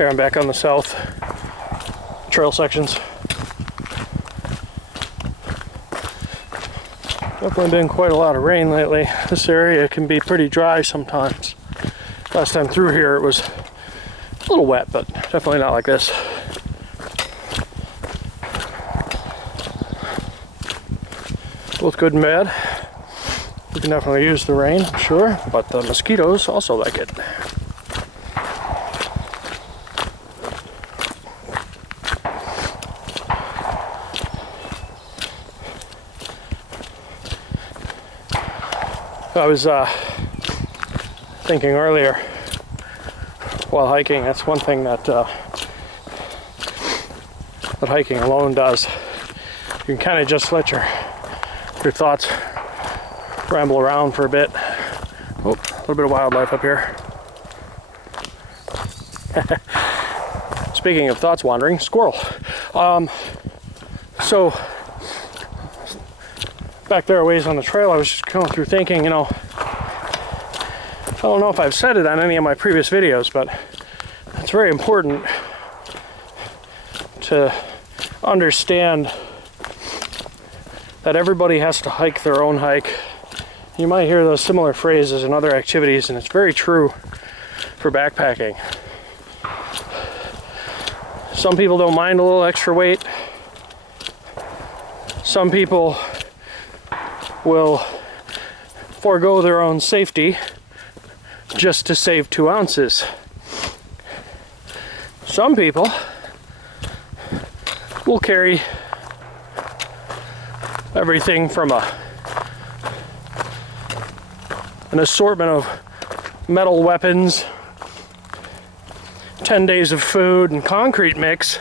Here I'm back on the south trail sections. Definitely been quite a lot of rain lately. This area can be pretty dry sometimes. Last time through here it was a little wet, but definitely not like this. Both good and bad. We can definitely use the rain, I'm sure, but the mosquitoes also like it. I was thinking earlier while hiking, that's one thing that that hiking alone does. You can kind of just let your thoughts ramble around for a bit. Oh, a little bit of wildlife up here. Speaking of thoughts wandering, squirrel. So back there a ways on the trail, I was just going through thinking, you know, I don't know if I've said it on any of my previous videos, but it's very important to understand that everybody has to hike their own hike. You might hear those similar phrases in other activities, and it's very true for backpacking. Some people don't mind a little extra weight. Some people will forego their own safety just to save 2 ounces. Some people will carry everything from an assortment of metal weapons, 10 days of food, and concrete mix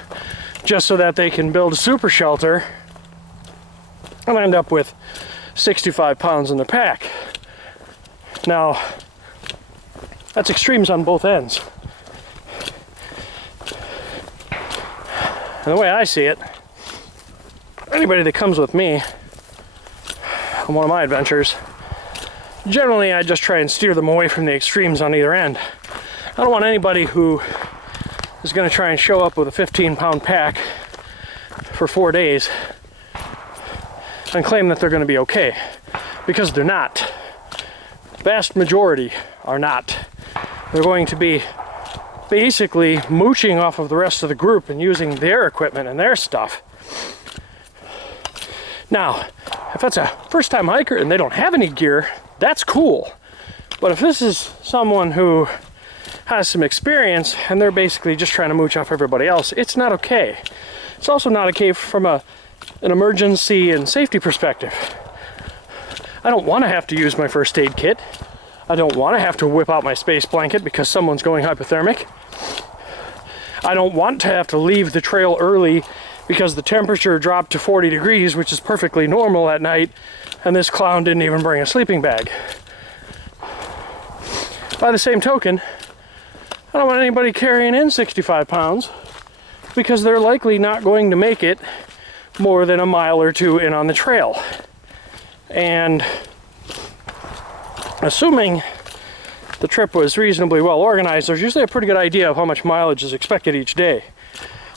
just so that they can build a super shelter and end up with 65 pounds in the pack. Now, that's extremes on both ends. And the way I see it, anybody that comes with me on one of my adventures, generally I just try and steer them away from the extremes on either end. I don't want anybody who is going to try and show up with a 15-pound pack for 4 days and claim that they're going to be okay, because they're not. The vast majority are not. They're going to be basically mooching off of the rest of the group and using their equipment and their stuff. Now, if that's a first-time hiker and they don't have any gear, that's cool. But if this is someone who has some experience and they're basically just trying to mooch off everybody else, it's not okay. It's also not okay from an emergency and safety perspective. I don't want to have to use my first aid kit. I don't want to have to whip out my space blanket because someone's going hypothermic. I don't want to have to leave the trail early because the temperature dropped to 40 degrees, which is perfectly normal at night, and this clown didn't even bring a sleeping bag. By the same token, I don't want anybody carrying in 65 pounds because they're likely not going to make it more than a mile or two in on the trail. And assuming the trip was reasonably well organized, there's usually a pretty good idea of how much mileage is expected each day.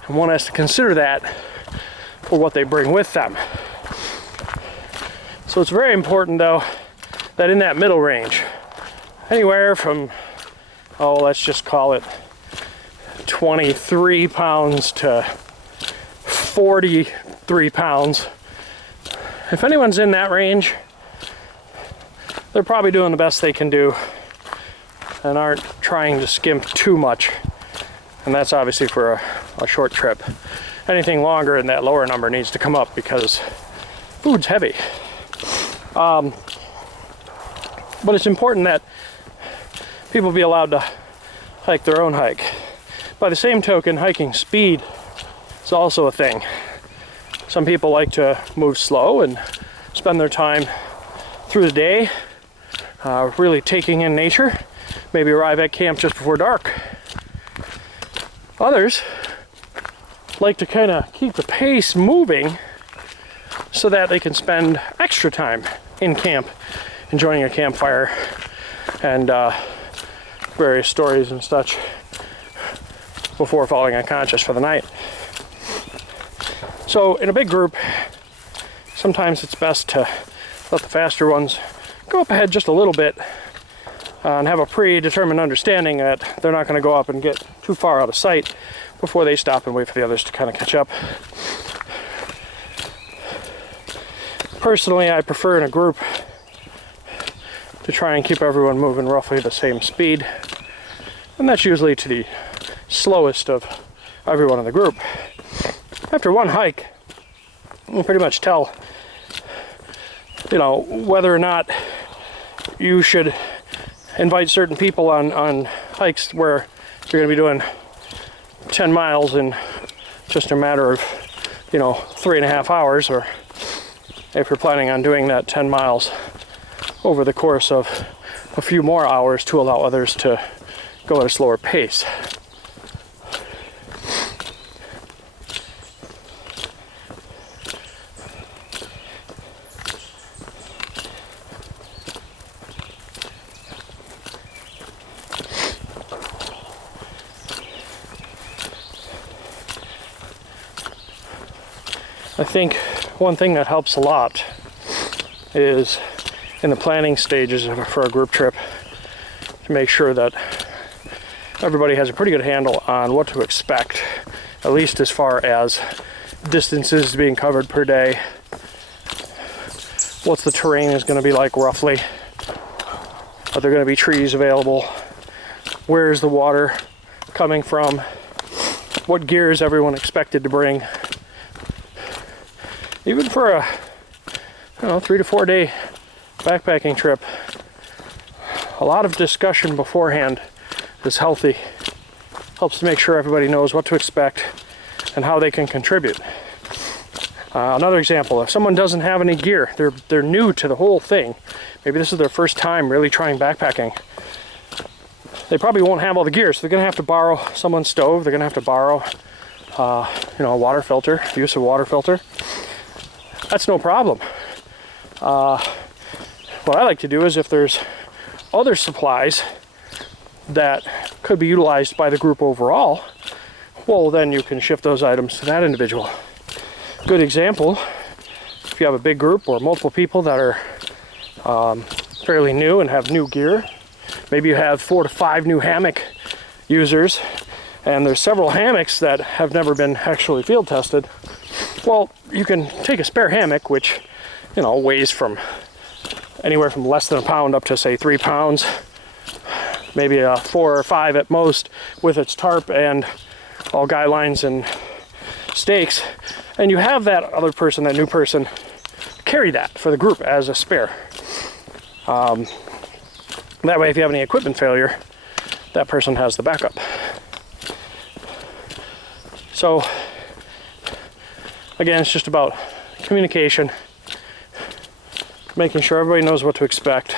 And one has to consider that for what they bring with them. So it's very important, though, that in that middle range, anywhere from, let's just call it 23 pounds to 43 pounds, if anyone's in that range, they're probably doing the best they can do and aren't trying to skimp too much. And that's obviously for a short trip. Anything longer in that lower number needs to come up because food's heavy. But it's important that people be allowed to hike their own hike. By the same token, hiking speed is also a thing. Some people like to move slow and spend their time through the day really taking in nature, maybe arrive at camp just before dark. Others like to kind of keep the pace moving so that they can spend extra time in camp enjoying a campfire and various stories and such before falling unconscious for the night. So in a big group, sometimes it's best to let the faster ones go up ahead just a little bit and have a predetermined understanding that they're not going to go up and get too far out of sight before they stop and wait for the others to kind of catch up. Personally, I prefer in a group to try and keep everyone moving roughly the same speed, and that's usually to the slowest of everyone in the group. After one hike, you can pretty much tell, you know, whether or not you should invite certain people on hikes where you're going to be doing 10 miles in just a matter of, you know, 3.5 hours, or if you're planning on doing that 10 miles over the course of a few more hours to allow others to go at a slower pace. I think one thing that helps a lot is in the planning stages for a group trip to make sure that everybody has a pretty good handle on what to expect, at least as far as distances being covered per day, what's the terrain is going to be like roughly, are there going to be trees available, where is the water coming from, what gear is everyone expected to bring. Even for a 3 to 4 day backpacking trip, a lot of discussion beforehand is healthy. Helps to make sure everybody knows what to expect and how they can contribute. Another example, if someone doesn't have any gear, they're new to the whole thing, maybe this is their first time really trying backpacking, they probably won't have all the gear, so they're going to have to borrow someone's stove, they're going to have to borrow a water filter, use of a water filter. That's no problem. What I like to do is if there's other supplies that could be utilized by the group overall, well, then you can shift those items to that individual. Good example, if you have a big group or multiple people that are fairly new and have new gear, maybe you have 4 to 5 new hammock users, and there's several hammocks that have never been actually field tested. Well, you can take a spare hammock, which, you know, weighs from anywhere from less than a pound up to, say, 3 pounds, maybe a 4 or 5 at most, with its tarp and all guy lines and stakes, and you have that other person, that new person, carry that for the group as a spare. That way, if you have any equipment failure, that person has the backup. So again, it's just about communication, making sure everybody knows what to expect,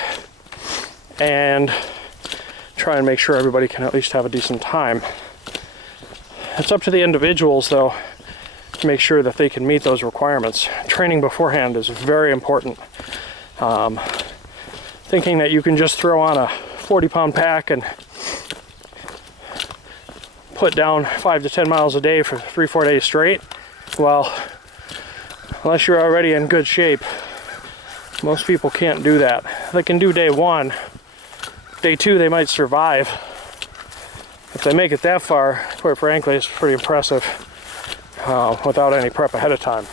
and try and make sure everybody can at least have a decent time. It's up to the individuals, though, to make sure that they can meet those requirements. Training beforehand is very important. Thinking that you can just throw on a 40-pound pack and put down 5 to 10 miles a day for 3-4 days straight, well, unless you're already in good shape, most people can't do that. They can do day 1. Day 2, they might survive. If they make it that far, quite frankly, it's pretty impressive without any prep ahead of time.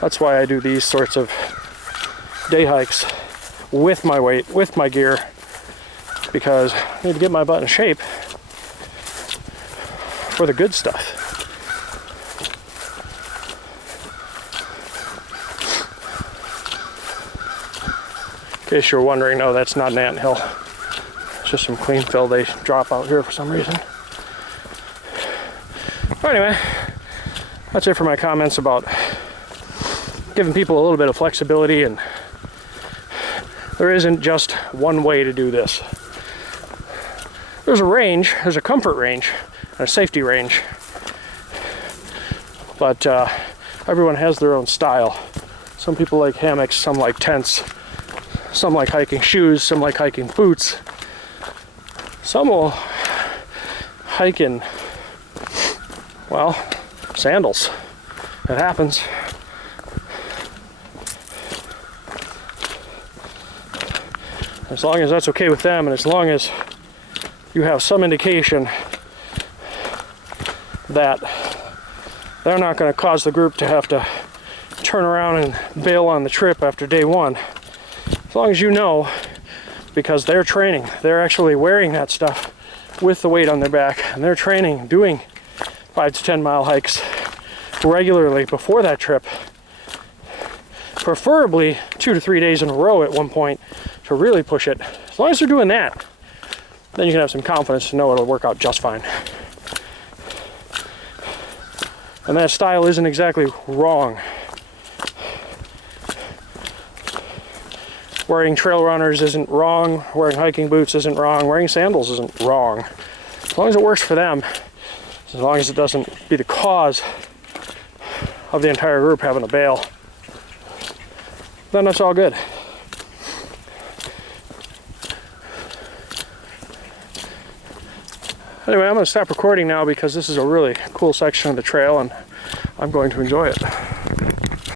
That's why I do these sorts of day hikes with my weight, with my gear, because I need to get my butt in shape for the good stuff. In case you're wondering, no, that's not an anthill. It's just some clean fill they drop out here for some reason. But anyway, that's it for my comments about giving people a little bit of flexibility, and there isn't just one way to do this. There's a range, there's a comfort range, and a safety range, but everyone has their own style. Some people like hammocks, some like tents, some like hiking shoes, some like hiking boots, Some will hike in, well, sandals. It happens. As long as that's okay with them, and as long as you have some indication that they're not going to cause the group to have to turn around and bail on the trip after day one. As long as you know, because they're training, they're actually wearing that stuff with the weight on their back, and they're training, doing 5 to 10 mile hikes regularly before that trip, preferably 2 to 3 days in a row at one point to really push it. As long as they're doing that, then you can have some confidence to know it'll work out just fine. And that style isn't exactly wrong. Wearing trail runners isn't wrong. Wearing hiking boots isn't wrong. Wearing sandals isn't wrong. As long as it works for them, as long as it doesn't be the cause of the entire group having to bail, then that's all good. Anyway, I'm going to stop recording now because this is a really cool section of the trail and I'm going to enjoy it.